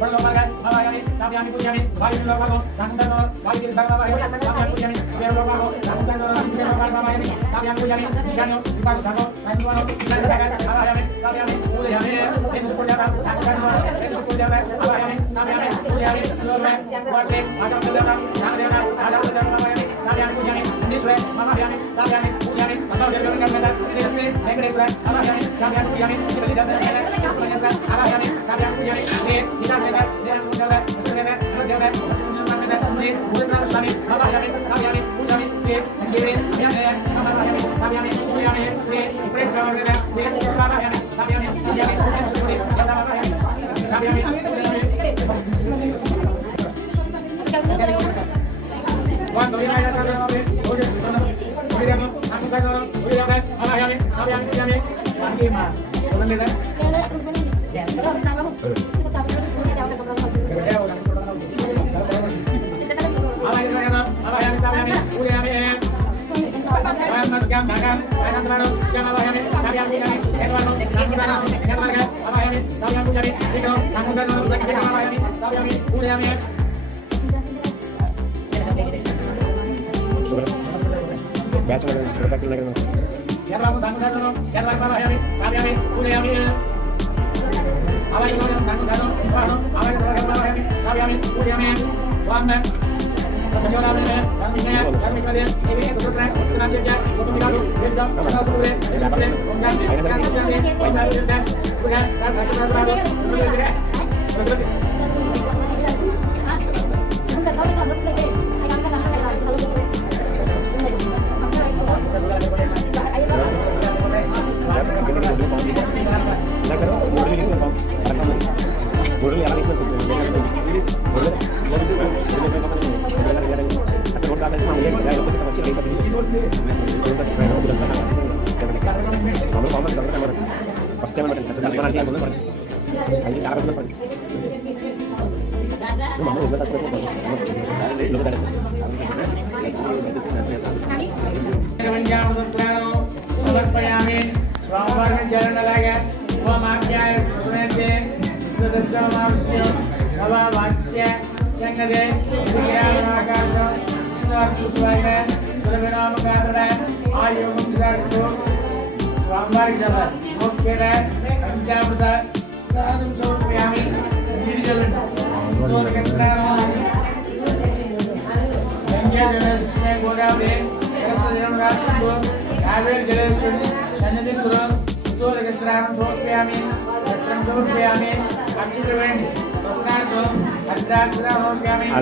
Bang Sabiani Pujani, Vayu Lovago, Santano, Vayu Bavayo, Sabiani Pujani, Velovago, Santano, Velovavayani, Sabiani Pujani, Jano, Ipago, Santuano, Santaga, Avayani, Sabiani, Pujani, Enuspujava, Santano, Enuspujava, Avayani, Sabiani, Pujani, Love, Wate, Adamudava, Sandana, Adamudavayani, Sabiani Pujani, Niswe, Mamayani, Sabiani, Pujani, Adamudavayani, Niswe, Negreswa, Avayani, Sabiani Pujani, Sibida, Avayani, Sabiani Pujani, Sita, Sita,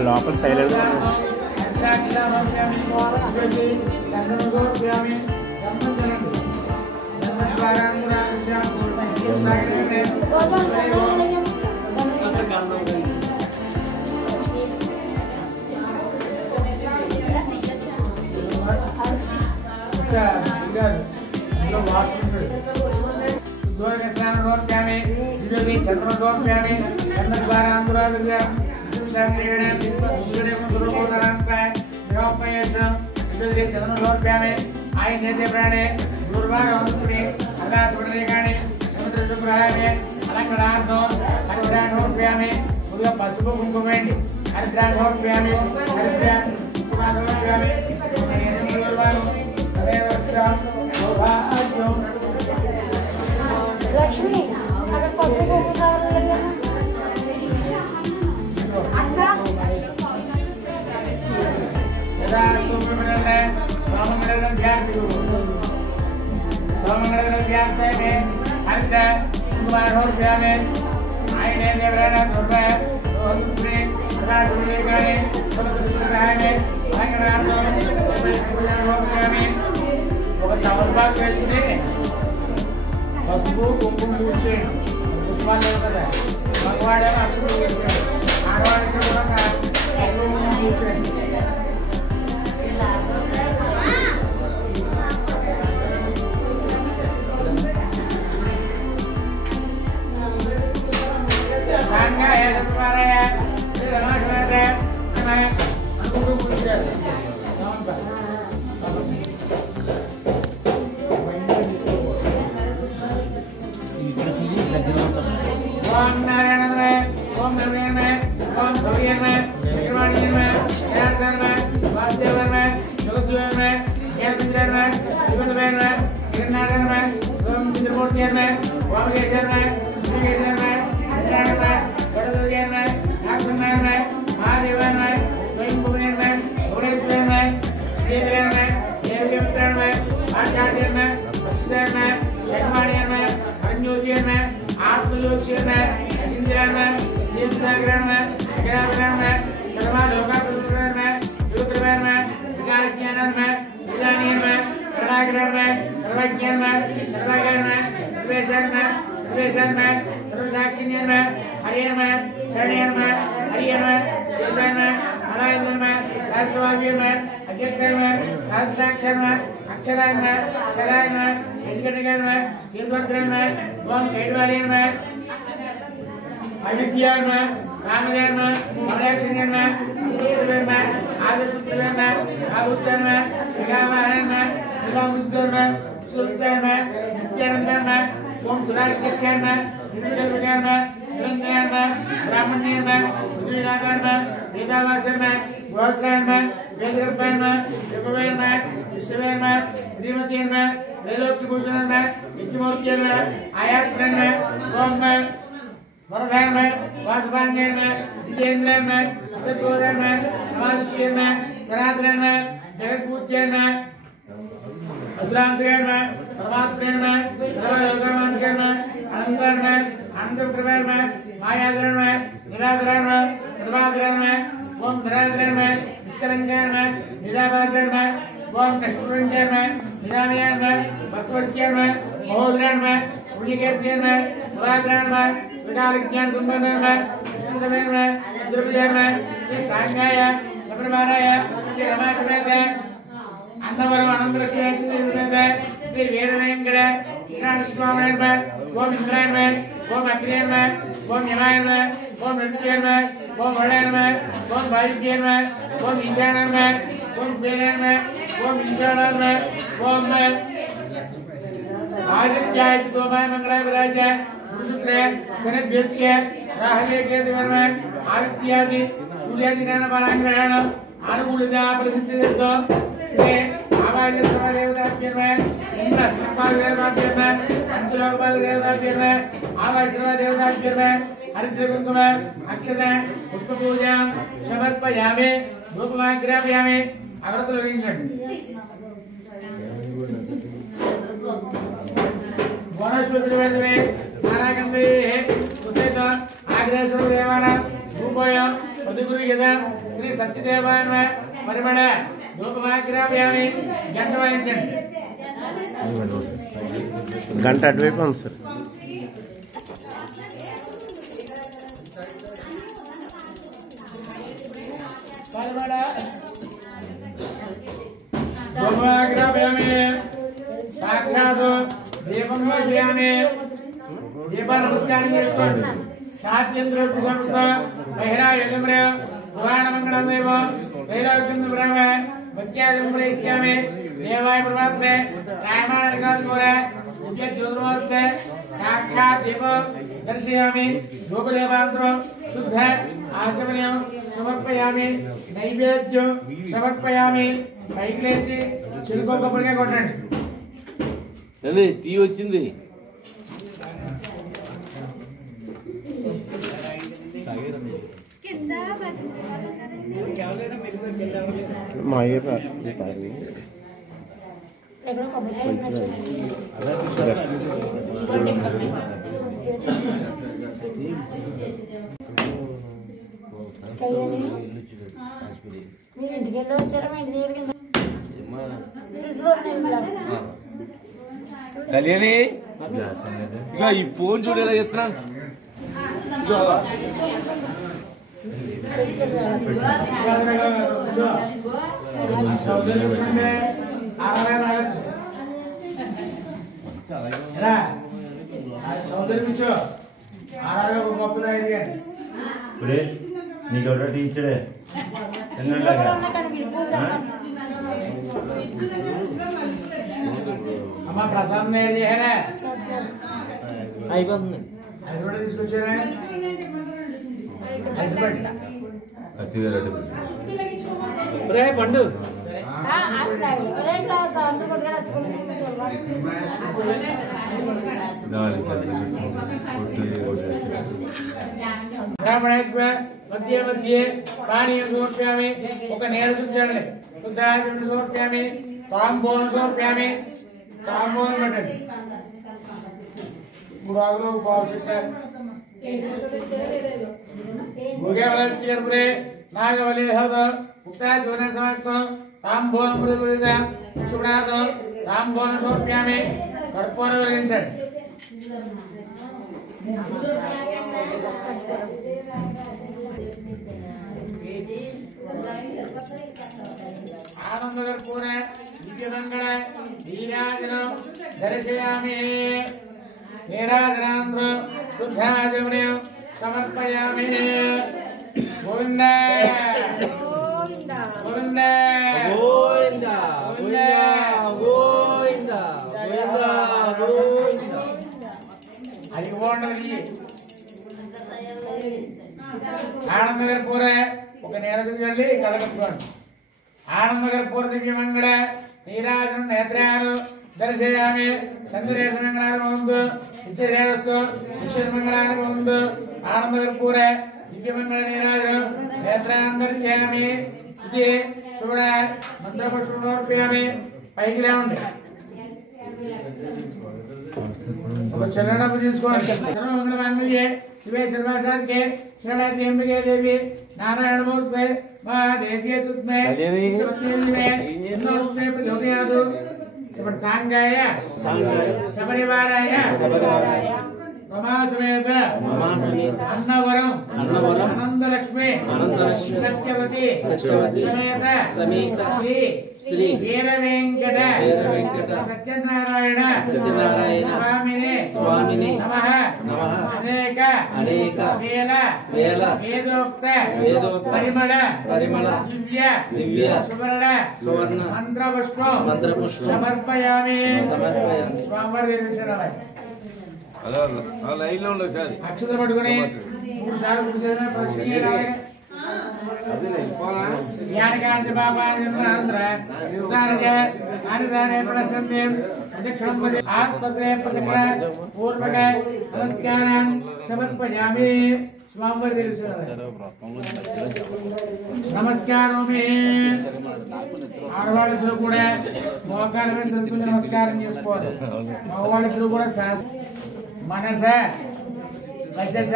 లోపల silent పసుపు కుంకుమేండి హరిద్రాన్ని నోట్ప్యామి లక్ష్మి అక్కడ పసుపు కుంకుమ కావాలి పసుపు కుంకుమ పూసేయండి పుష్పాలు లేవు కదా మగవాడేమో అప్పుడు ఆడవాడికి కూడా పసుపు కుంకుమ పూసేయండి ఓం నారాయణ ఓం నారాయణ ओम सौर्यन में निर्माणियन में ज्ञानधर में वासुदेवन में जगतजीवन में ज्ञानचंद्रन में जीवनवेन में गिरनाथन में ओम इंद्रमूर्तियन में ओम गेजन में श्रीगेजन में ज्ञान में वडदुर्गन में नागसंगन में महादेवन में स्वयं भुवनेन में भुवनेश्वर में श्रीधरन में देवगिरिपुत्रन में आचार्यन में वसुदेवन में जगमाणियन में अरण्योजन में आत्मलोचन में अचिंत्यन में देवसागरन में अग्रावरण में सर्वालोकापुत्रन में रुद्रवन में विज्ञानज्ञानन में विज्ञानियन में करुणाकरण में सर्वज्ञान में सर्वागर में सर्वेशन में सर्वसाक्षिण्यन में हरियन में शरणयन में हरियन में शेषन में नारायण में शास्त्रवाक्यन में अज्ञान में शास्त्राक्षर में अक्षरान में शरान में वेंकटगन में ईश्वरधन में ओम कैडवालियन में अविद्यान में रामदेव में अमराक्षिण्यन में सीधवन में आदर्शपुत्रन में आभूषण में विगामहन में विगामुस्कर में सुल्तान में नित्यानंदन में ओम सुराक्षण में हिंदुदेवज्ञान में निरंजन में ब्राह्मण्यन में बुद्धिनाथन में वेदावासन में गुहस्त्रान में वेदगर्भन में युगवेन में विश्ववेन में श्रीमतीन में त्रैलोक्यभूषण में विद्युमूर्तियन में आयातन में ओम में वरदान में वासुभांजन में जितेंद्रन में सत्यबोधन में समाधिशील में सनातन में जगतपूज्यन में असुरांतगन में परमात्मन में सर्वलोकमंतगन में अनंतन में अनंतप्रभर में मायाधरण में निराधरण में सर्वाधरण में ओम धराधरण में निष्कलंकन में निराभासन में ओम नष्टपुरंजन में निरामयन में भक्तवस्यन में महोदरण में पुण्यकेतन में मुराधरण में विकालज्ञान संपन्न में विष्णुदेवन में द्रव्यदेवन में श्री सांगाय शबरमाराय श्री रमाकृत अन्नवरम अनंतरकृत श्री वीरवेंकट श्रीकृष्ण में ओम इंद्रायण में ओम अग्नियन में ओम यमायन में ओम नृत्यन में ओम वरदान में ओम वायुज्ञान में ओम ईशानन में ओम वेलन में ओम ईशानन में ओम आदित्याय सोमाय मंगलाय बुधाय पुरुषुत्रे शनिभ्यस्य राहवे केतुवन में आदित्यादि सूर्यादि नाना बालांग्रहण अनुकूलता परिस्थितितो से आवाज सर्वदेवताभ्य में इंद्र श्रीपाल देवताभ्य में पंचलोकपाल देवताभ्य में आवाज सर्वदेवताभ्य में हरिद्र कुंकुम अक्षता पुष्प पूजा समर्पयामि धूपमाग्रापयामि अगरबत्ती వెలిగించండి वनस्पति वेदवे नारागंधे सुसेत आग्रेश्वर देवाना भूपोय मधुगुरु यदा श्री सत्यदेवाय में परिमळ धूपमाग्रापयामि गंట వాయించండి గంట అటువైపు ఉంది సార్ పరిమళ धूपमाग्रापयामि साक्षात् दीपं वज्यामि दीप नमस्कारं చేసుకోండి शाद्येंद्र प्रसन्न महिला यजम्रे पुराण मंगलम देव त्रैलोक्यं ब्रह्म भक्त्यादं प्रयत्यामि देवाय परमात्मे रामायण गात्रे पूज्य ज्योतिर्मस्ते साक्षात् दीप दर्शयामि धूपदेवांत्रो शुद्ध आचमनीयं समर्पयामि नैवेद्यं समर्पयामि పైకిలేసి చిలుకో కొబ్బరిగా కొట్టండి తల్లి టీ వచ్చింది మా మీరు ఇంటికి వెళ్ళి వచ్చారా మా ఇంటి దగ్గరికి కళ్యాణి ఇక ఈ ఫోన్ చూడేలా చెప్తున్నాను ఇప్పుడే నీకు ఎవరో టీచరే అమ్మా ప్రసాదం చేయారా అయిపోతుంది అది కూడా తీసుకొచ్చారా రే పండు मध्ये मध्ये पानी समर्पयामि नेरशुद्धानि शुद्धाचरण समर्पयामि ताम्बूलं समर्पयामि ताम्बूलं पठति गुरागलो उपासित भोग्यवलस्यर्पुरे नागवले हरद उक्ताचरण समर्पयामि ताम्बूलं प्रदुरिता शुभ्रात ताम्बूलं समर्पयामि कर्पूरं वेलिंचंడి आनंदकर्पूर दिव्यमंगल नीराजनं दर्शयामि नीराजनानंतर शुद्धाचमनीयं समर्पयामि गोविंद गोविंद गोविंद गोविंद गोविंद गोविंद అది బాగుండదు ఆనందకర్పూర ఒక నేరచుల్లి కడగట్టుకోండి ఆనందకర్పూర దివ్యమంగళ నీరాజనం నేత్రాలు దర్శయామి చంద్రేశ మంగళాన్ని పొందు నిత్యరేవస్తు విశ్వమంగళాన్ని పొందు ఆనందకర్పూర దివ్యమంగళ నీరాజనం నేత్రాన్ని దర్శయామి ఇది చూడ మంత్రపుష్పమర్పయామి పైకి లేవండి चरण पूजिंचुकोंडि शिवे सर्वासार्के शरणार्थी अंबिके देवी नारायण नमोस्तुते महादेव्ये सुतमे शिवत्ये नमोस्तुते प्रचोदयातु शिवण सांगाय शबरिवाराय रमा समेत अन्नवरम अनंतलक्ष्मी सत्यवती समेत श्री वीरवेंकट सत्यनारायण स्वामिने नमः अनेक वेदोक्त परिमल दिव्य सुवर्ण मंत्रपुष्प समर्पयामि स्वामी अक्षत पట్టుకొని మూడు సార్లు పూజన ప్రశ్నించాలి ధ్యానకాంత బాబాంద్ర యుగానజ ఆనిదానే ప్రసన్నం దక్షిణం పదే ఆత్మత్రే ప్రతిక్ర పూర్వక నమస్కారం సమర్పయామి స్వామివారి తెలుసుకున్నారు నమస్కారమే ఆడవాళ్ళిద్దరూ కూడా మోకాళ్ళ మీద సరస్వతి నమస్కారం చేసుకోవాలి మగవాళ్ళిద్దరూ కూడా మనస వచస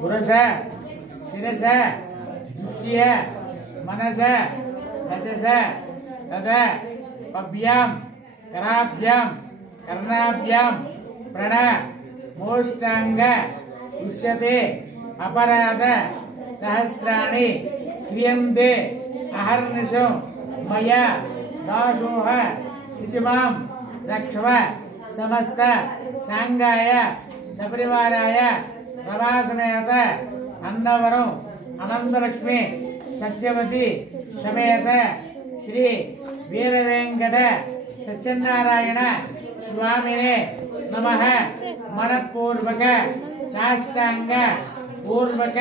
పురుష శిరస దృష్టియ మనస వచస తద పభ్యాం కరాభ్యాం కర్ణాభ్యాం ప్రణా మోష్టాంగ ఉష్యతే అపరాధ సహస్రాణి క్రియంతే అహర్నిశం మయా దాశోహ ఇతి మాం రక్షవ సమస్త సాంగాయ శబరివారాయ రమాసమేత అన్నవరం అనంతలక్ష్మి సత్యవతి సమేత శ్రీ వీరవేంకట సత్యనారాయణ స్వామినే నమః మనపూర్వక సాష్టాంగ పూర్వక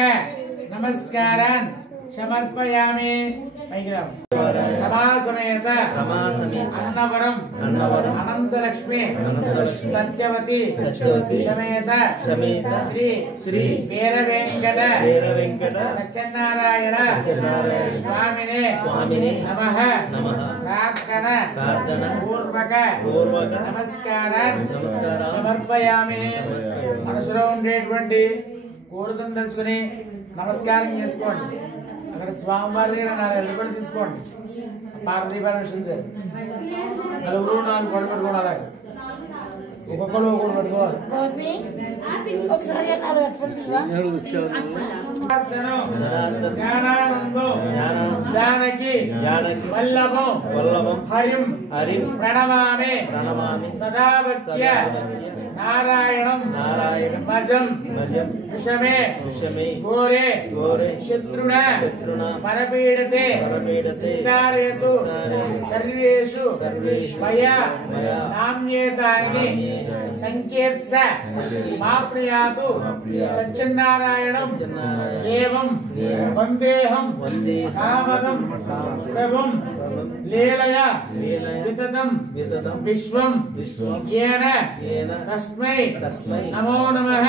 నమస్కారాన్ సమర్పయామి రమాసమేత అన్నవరం అనంతలక్ష్మి సత్యవతి సమేత శ్రీ వీరవేంకట సత్యనారాయణ స్వామినే నమః ప్రార్థన పూర్వక నమస్కారాన్ని సమర్పయామి. మనసులో ఉండేటువంటి కోరికను తలుచుకుని నమస్కారం చేసుకోండి. అక్కడ స్వామివారి దగ్గర 4 అడుగులు తీసుకోండి. పార్వతీ పరమేశ్వరుడు నలుగురు 4 పళ్ళు పట్టుకోవాలి. ఒక్కొక్కరు ఒక్కొక్కరు పట్టుకోవాలి. జానకి వల్లభం హరిం ప్రణమామి సదావత్య नारायणं नारायणं मजं मजं विषमे विषमे घोरे घोरे शत्रुणा शत्रुणा परपीडते परपीडते विस्तारयतु सर्वेषु मया नाम्येतानि संकीर्त्स माप्नुयातु सच्चिन्नारायणं एवं वन्देऽहं कामदं प्रभुं लीलया विततं विश्वं येन तस्मै नमो नमः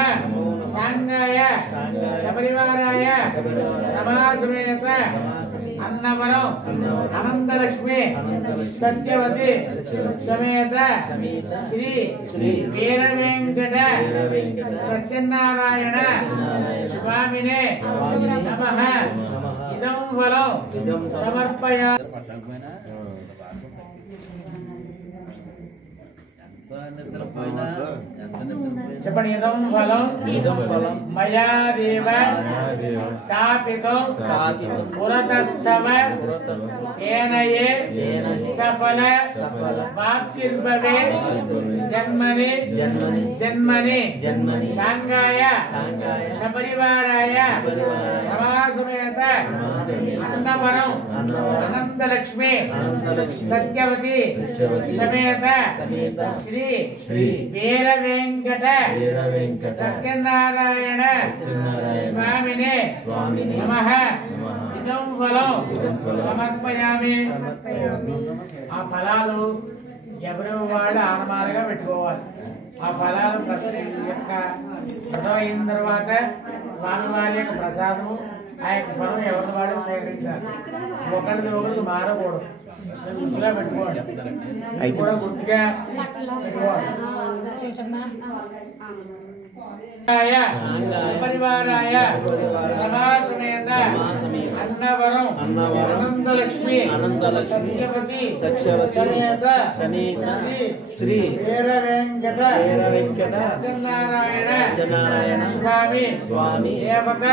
सांगाय सपरिवाराय रमासमेत अन्नवरौ अनंतलक्ष्मी सत्यवती समेत श्री वीरवेंकट सत्यनारायण स्वामिने नमः इदं फलं समर्पयामि। చెప్పండి ఇదం ఫలం మయా దేవ స్థాపితం పురతస్థవ ఏనయే సఫల వాప్తిర్భవే జన్మని సాంగాయ సపరివారాయ రమాసమేత అన్నవరం అనంతలక్ష్మి సత్యవతి సమేత శ్రీ వీరవేంకట సత్యనారాయణ స్వామినే నమః ఇదం ఫలం సమర్పయామి। ఆ ఫలాలు ఎవరు వాళ్ళు ఆనమాలుగా పెట్టుకోవాలి। ఆ ఫలాలు ప్రతి యొక్క వ్రతం అయిన తర్వాత స్వామి వారి యొక్క ప్రసాదము ఆ యొక్క ఫలం ఎవరి వాడు స్వీకరించాలి। ఒకరిది ఒకరికి మారకూడదు, గుర్తుగా పెట్టుకోవాలి, అది కూడా గుర్తుగా పెట్టుకోవాలి। పరివారాయ రమాసమేత అన్నవరం అనంతలక్ష్మి సత్యవతి సమేత శ్రీ వీరవేంకట సత్యనారాయణ స్వామి దేవత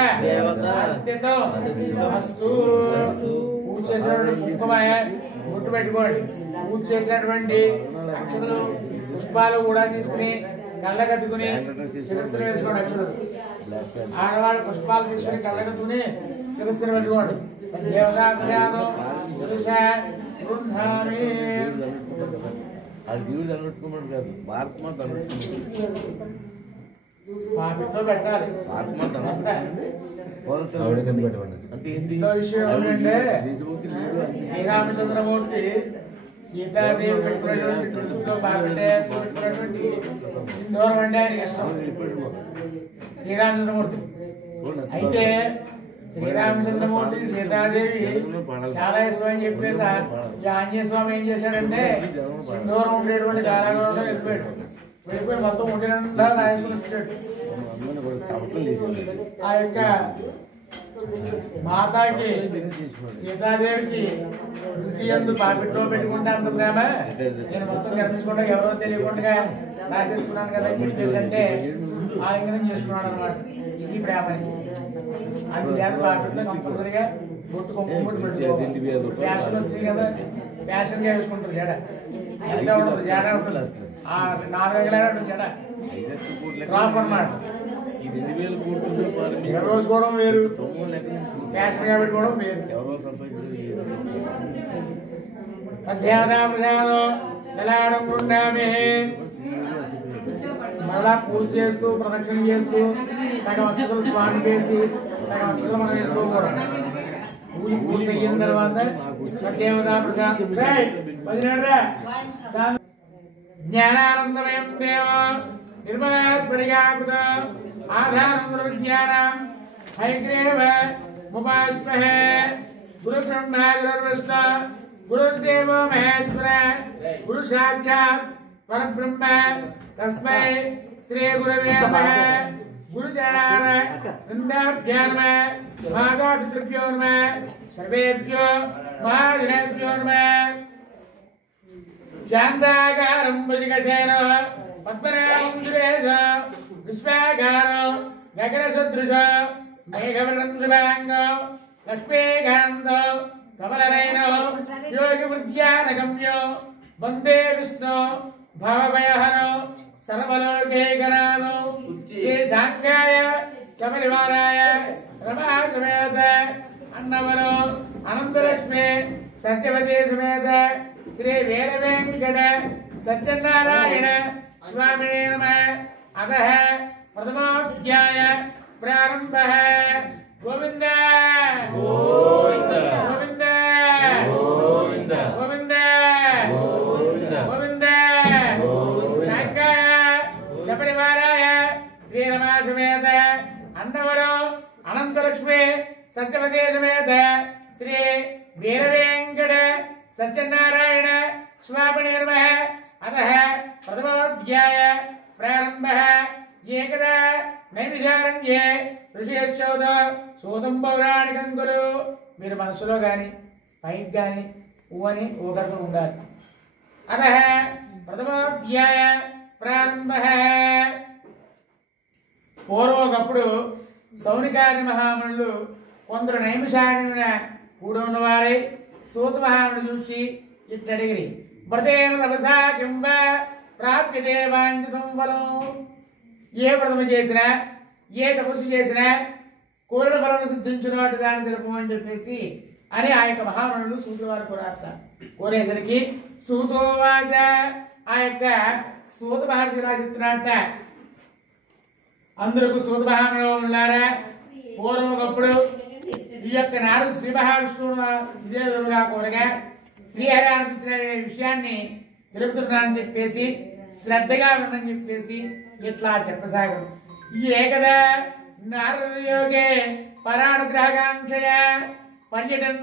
అర్పితో అస్తు। పూజ చేసినటువంటి కుంకుమ గుట్టు పెట్టుకోండి। పూజ చేసినటువంటి అక్షతలు పుష్పాలు కూడా తీసుకుని కళ్ళగద్దుకుని శిరస్సులు వేసుకోండి। అక్షతలు ఆడవాళ్ళు పుష్పాలు తీసుకుని కళ్ళగద్దుకుని శిరస్సులు పెట్టుకోండి। దేవతాభ్యానం పురుష గృహామి పాపితో పెట్టాలి। ఇంకో విషయం ఏంటంటే శ్రీరామచంద్రమూర్తి సీతాదేవి పెట్టుకున్నటువంటి తులసిలో పెట్టుకున్నటువంటి సింధూరం అంటే ఆయనకి ఇష్టం శ్రీరామచంద్రమూర్తి। అయితే శ్రీరామచంద్రమూర్తి సీతాదేవి చాలా ఇష్టం అని చెప్పేసి ఆంజనేయ స్వామి ఏం చేశాడంటే సింధూరం ఉండేటువంటి దారాగంలో వెళ్ళిపోయి మొత్తం ఉండినంతా నాయకులు ఇచ్చాడు। ఆ యొక్క మాతాకి సీతాదేవికి ఇంటి యందు పాపిట్లో పెట్టుకుంటే అంత ప్రేమ, నేను మొత్తం గర్భించుకుంటా ఎవరో తెలియకుండా రాసేసుకున్నాను కదా అని చెప్పేసి అంటే ఆలింగనం చేసుకున్నాడు అనమాట। ఇది ప్రేమని అది లేదు పాపిట్లో కంపల్సరిగా గుట్టు కుంకుమ పెట్టుకోవాలి। ఫ్యాషన్ వస్తుంది కదా, ఫ్యాషన్ గా వేసుకుంటారు జడ, ఎంత ఉండదు జడ ఉంటుంది, ఆ 4 వేల జడ క్రాప్ అన్నమాట। వేసుకోవడం వేరు, ఫ్యాషన్ గా పెట్టుకోవడం వేరు। మళ్ళా పూజ చేస్తూ ప్రదక్షిణ చేస్తూ సగం అక్షతలు స్వామి వేసి సగం అక్షతలు మనం వేసుకోకూడదు। పూజ పూర్తి అయిన తర్వాత దేవతా ప్రసాదం జ్ఞానానందమయం దేవ నిర్మలాస్ఫటికాకృత ఆధారం విజ్ఞానం హైగ్రీవ ముపాస్మహే గురు బ్రహ్మ గురు విష్ణు గురుదేవో మహేశ్వర గురు సాక్షాత్ పరబ్రహ్మ తస్మై శ్రీ గురవే నమః। గురు చరణ వృందాభ్యో నమః, మాతాపితృభ్యో నమః, సర్వేభ్యో మహాజనేభ్యో నమః। శాంతాకారం భుజగశయన పద్మనాభం సురేశ విశ్వాకారం గగన సదృశ మేఘవర్ణం శుభాంగ లక్ష్మీకాంత కమలనయన యోగి వృద్ధ్యానగమ్య వందే విష్ణు భవభయహర सर्वलोकैकनाथो ये शांगाय शबरिवाराय रमा समेत अन्नवरो अनंतलक्ष्मी सत्यवती समेत श्री वीर वेंकट सत्यनारायण स्वामिने नमः। अतः प्रथमोऽध्याय प्रारंभः। गोविंद गोविंद गोविंद गोविंद गोविंद गोविंद शांगाय शबरिवाराय श्री रमा समेत अन्नवरो अनंतलक्ष्मी सत्यवती समेत श्री वीर वेंकट सत्यनारायण स्वामिने नमः। अतः प्रथमोऽध्याय प्रारंभः। एकदा नैमिषारण्ये ऋषियश्चौद सूतं पौराणिकं कुरु। మీరు మనసులో గాని పైకి గాని ఊని ఊగడుతూ ఉండాలి. అతః ప్రథమోధ్యాయ ప్రారంభః. పూర్వకప్పుడు సౌనికాది మహామునులు కొందరు నైమిషారణ్యున కూడి ఉన్నవారై సూత మహాముని చూసి ఇట్టడిగిరి. వ్రతేన తపసా కింబ ప్రాప్యతే వాంఛితం ఫలం. ఏ వ్రతము చేసినా ఏ తపస్సు చేసినా కోరిన ఫలం సిద్ధించినట్టు దాన్ని తెలుపు అని చెప్పేసి అని ఆ యొక్క మహామునులు సూతుల వారు కోరారు. కోరేసరికి సూతోవాచ ఆ యొక్క సూత మహర్షి ఇలా చెప్తున్నట్ట. అందరికి సూత మహామునులు ఉన్నారా? పూర్వకప్పుడు ఈ యొక్క నాడు శ్రీ మహావిష్ణువు ఇదే విధముగా కోరగా శ్రీహరి అనిపించిన విషయాన్ని తెలుపుతున్నానని చెప్పేసి శ్రద్ధగా ఉందని చెప్పేసి ఇట్లా చెప్పసాగం. ఏకదా నారదయోగే పరానుగ్రహకాంక్షయ పర్యటన్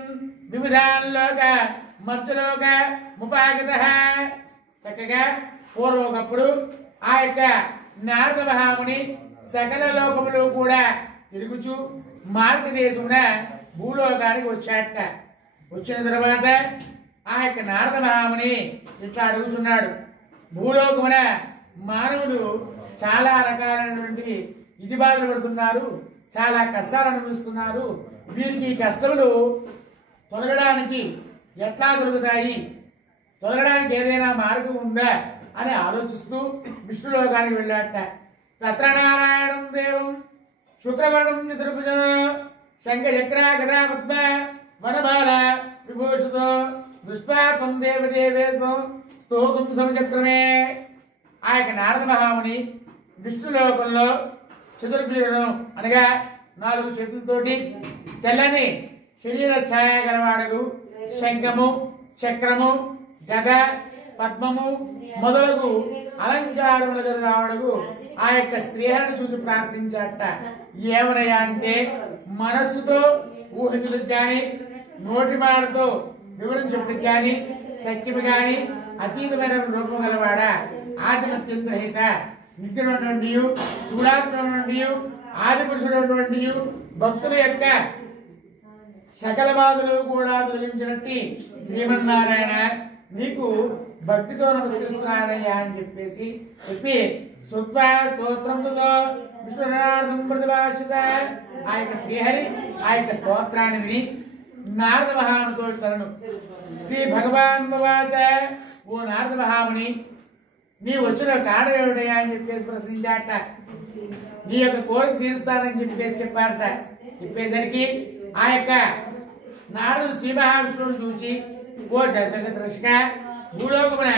వివిధాన్లోక మర్చలోక ముపాగత. చక్కగా పూర్వకప్పుడు ఆ యొక్క నారద మహాముని సకల లోకములు కూడా తిరుగుచు మార్గదేశమున భూలోకానికి వచ్చాట. వచ్చిన తర్వాత ఆ యొక్క నారద మహాముని ఇట్లా అడుగుతున్నాడు. భూలోకమున మానవులు చాలా రకాలైనటువంటి ఇది బాధలు పడుతున్నారు, చాలా కష్టాలు అనుభవిస్తున్నారు. వీరికి ఈ కష్టములు తొలగడానికి ఎట్లా దొరుకుతాయి, తొలగడానికి ఏదైనా మార్గం ఉందా అని ఆలోచిస్తూ విష్ణులోకానికి వెళ్ళాట. తత్ర నారాయణం దేవం శుక్రవర్ణం చతుర్భుజం శంఖచక్ర గదా పద్మ వనమాల విభూషితో దృష్టాత్మం దేవదేవేశం స్తోతుం సమచక్రమే. ఆ యొక్క నారద మహాముని విష్ణులోకంలో చతుర్భుజులను అనగా 4 చేతులతోటి తెల్లని శరీర ఛాయ గలవాడగు శంఖము చక్రము గద పద్మము మొదలగు అలంకారములు రావడగు ఆ యొక్క శ్రీహరిని చూసి ప్రార్థించాట. ఏమనయ్యా అంటే మనస్సుతో ఊహించడానికి కానీ నోటి మాటతో వివరించడానికి కానీ శక్తిమి కానీ అతీతమైన రూపం గలవాడా, ఆదిమత్యంతరహిత నిత్యుడటువంటి చూడాత్మటువంటి ఆది పురుషుడటువంటి భక్తుల యొక్క సకల బాధలు కూడా తొలగించినట్టు శ్రీమన్నారాయణ నీకు భక్తితో నమస్కరిస్తున్నానయ్యా అని చెప్పేసి చెప్పి స్తోత్రంతో విశ్వనాథం ప్రతిభాషిత ఆ యొక్క శ్రీహరి ఆ యొక్క స్తోత్రాన్ని విని నారద మహాముని శ్రీ భగవాన్ భవాచ ఓ నారద మహాముని నీ వచ్చిన కారణం ఏమిటయ్యా అని చెప్పేసి ప్రశ్నించాట. నీ యొక్క కోరిక తీరుస్తానని చెప్పేసి చెప్పారట. చెప్పేసరికి ఆ యొక్క నారదుడు శ్రీ మహావిష్ణువుని చూసి ఓ జగదృష్క భూలోకమున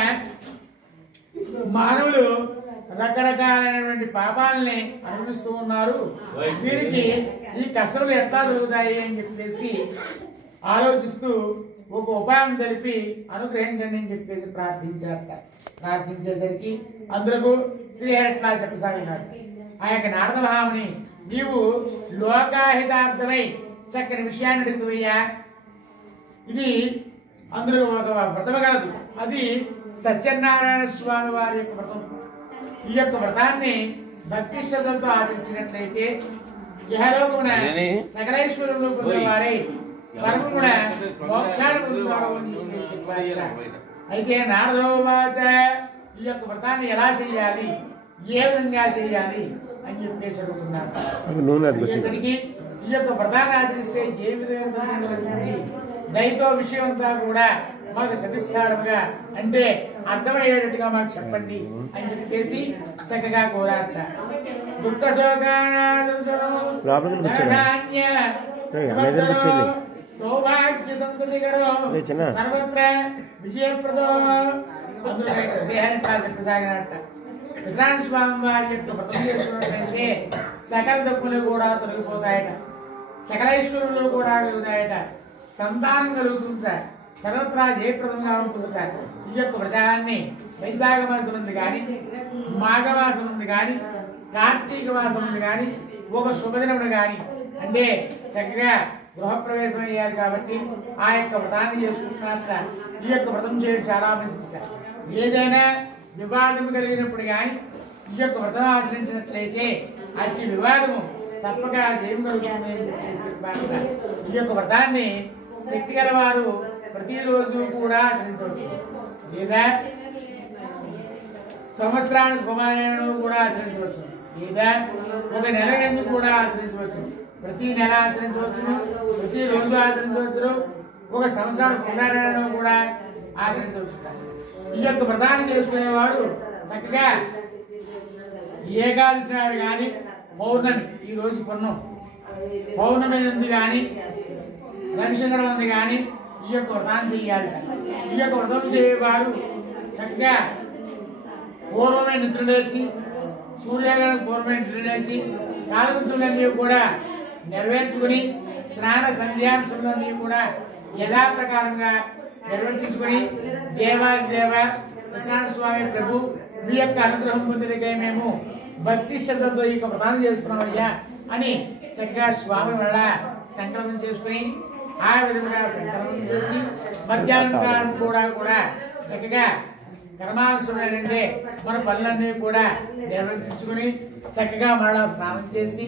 మానవులు రకరకాలైనటువంటి పాపాలని అనుభవిస్తూ ఉన్నారు, వీరికి ఈ కష్టములు ఎట్లా దొరుకుతాయి అని చెప్పేసి ఆలోచిస్తూ ఒక ఉపాయం తెలిపి అనుగ్రహించండి అని చెప్పేసి ప్రార్థించారట. ప్రార్థించేసరికి అందరకు శ్రీహరి ఎట్లా చెప్పసాగినాడు. ఆ యొక్క నారద మహాముని నీవు లోకాహితార్థమై చక్కని విషయాన్ని అడుగుతుయ్యా. ఇది అందరూ ఒక వ్రతము కాదు, అది సత్యనారాయణ స్వామి వారి యొక్క వ్రతం. ఈ యొక్క వ్రతాన్ని భక్తి శ్రద్ధతో ఆచరించినట్లయితే ఇహలోకమున సకలైశ్వరంలో పొందేవారై పరమున మోక్షాన్ని పొందుతారు అని చెప్పేసి. అయితే నారదోవాచ ఈ యొక్క వ్రతాన్ని ఎలా చేయాలి, ఏ విధంగా చేయాలి అని చెప్పేసి అడుగుతున్నారు. ఈ యొక్క వ్రతాన్ని ఆచరిస్తే ఏ విధంగా దయతో విషయం అంతా కూడా మాకు శపిస్తాడుగా అంటే అర్థమయ్యేటట్టుగా మాకు చెప్పండి అని చెప్పేసి చక్కగా కోరారట. దుఃఖ సౌభాగ్య సంతతికరో సర్వత్ర విజయప్రదో అందులో స్నేహాన్ని చెప్పసాగినట్ట. విశ్రాంతి స్వామి వారి యొక్క వ్రతం చేసుకున్నట్లయితే సకల దుఃఖులు కూడా తొలగిపోతాయట, సకలైశ్వరులు కూడా కలుగుతాయట, సంతానం కలుగుతుంటారు, సర్వత్రా జయప్రదంగా ఉంటుంటారు. ఈ యొక్క వ్రతాన్ని వైశాఖ మాసం ఉంది కానీ, మాఘమాసం ఉంది కానీ, కార్తీక మాసం ఉంది కానీ, ఒక శుభదినముడు కానీ అంటే చక్కగా గృహప్రవేశం అయ్యారు కాబట్టి ఆ యొక్క వ్రతాన్ని చేసుకుంటున్నట్ల. ఈ యొక్క వ్రతం చేయడం చాలా మంచిది. ఏదైనా వివాదం కలిగినప్పుడు కానీ ఈ యొక్క వ్రతం ఆచరించినట్లయితే అట్టి వివాదము తప్పక చేయగలుగుతుంది. ఈ యొక్క వ్రతాన్ని శక్తి గల వారు ప్రతిరోజు కూడా ఆచరించవచ్చు, లేదా సంవత్సరానికి కుమారులను కూడా ఆచరించవచ్చు, లేదా ఒక నెల ఎందుకు కూడా ఆచరించవచ్చు. ప్రతి నెల ఆచరించవచ్చును, ప్రతిరోజు ఆచరించవచ్చును, ఒక సంవత్సరానికి కుమారులను కూడా ఆచరించవచ్చు. ఈ యొక్క వ్రతాన్ని చేసుకునేవారు చక్కగా ఏకాదశి నాడు కానీ, పౌర్ణమి ఈ రోజు పుణ్యం పౌర్ణమి ఉంది కానీ, రవిశంకరం ఉంది కానీ ఈ యొక్క వ్రతాన్ని చేయాలి. ఈ యొక్క వ్రతం చేయవారు చక్కగా పూర్వమే నిద్ర లేచి, సూర్యోదయానికి పూర్వమే నిద్ర లేచి కాలకృష్ణులన్నీ కూడా నెరవేర్చుకుని స్నాన సంధ్యానుషులన్నీ కూడా యథాప్రకారంగా నిర్వర్తించుకుని దేవాదేవ సత్యనారాయణ స్వామి ప్రభు మీ యొక్క అనుగ్రహం పొందినకై మేము భక్తి శ్రద్ధతో ఈ వ్రతాన్ని చేస్తున్నామయ్యా అని చక్కగా స్వామి వల్ల సంకల్పం చేసుకుని ఆ విధంగా సంకల్పం చేసి మధ్యాహ్నం కాలం కూడా చక్కగా కర్మానుష్ఠుడంటే మన పనులన్నీ కూడా నిర్వర్తించుకుని చక్కగా మళ్ళా స్నానం చేసి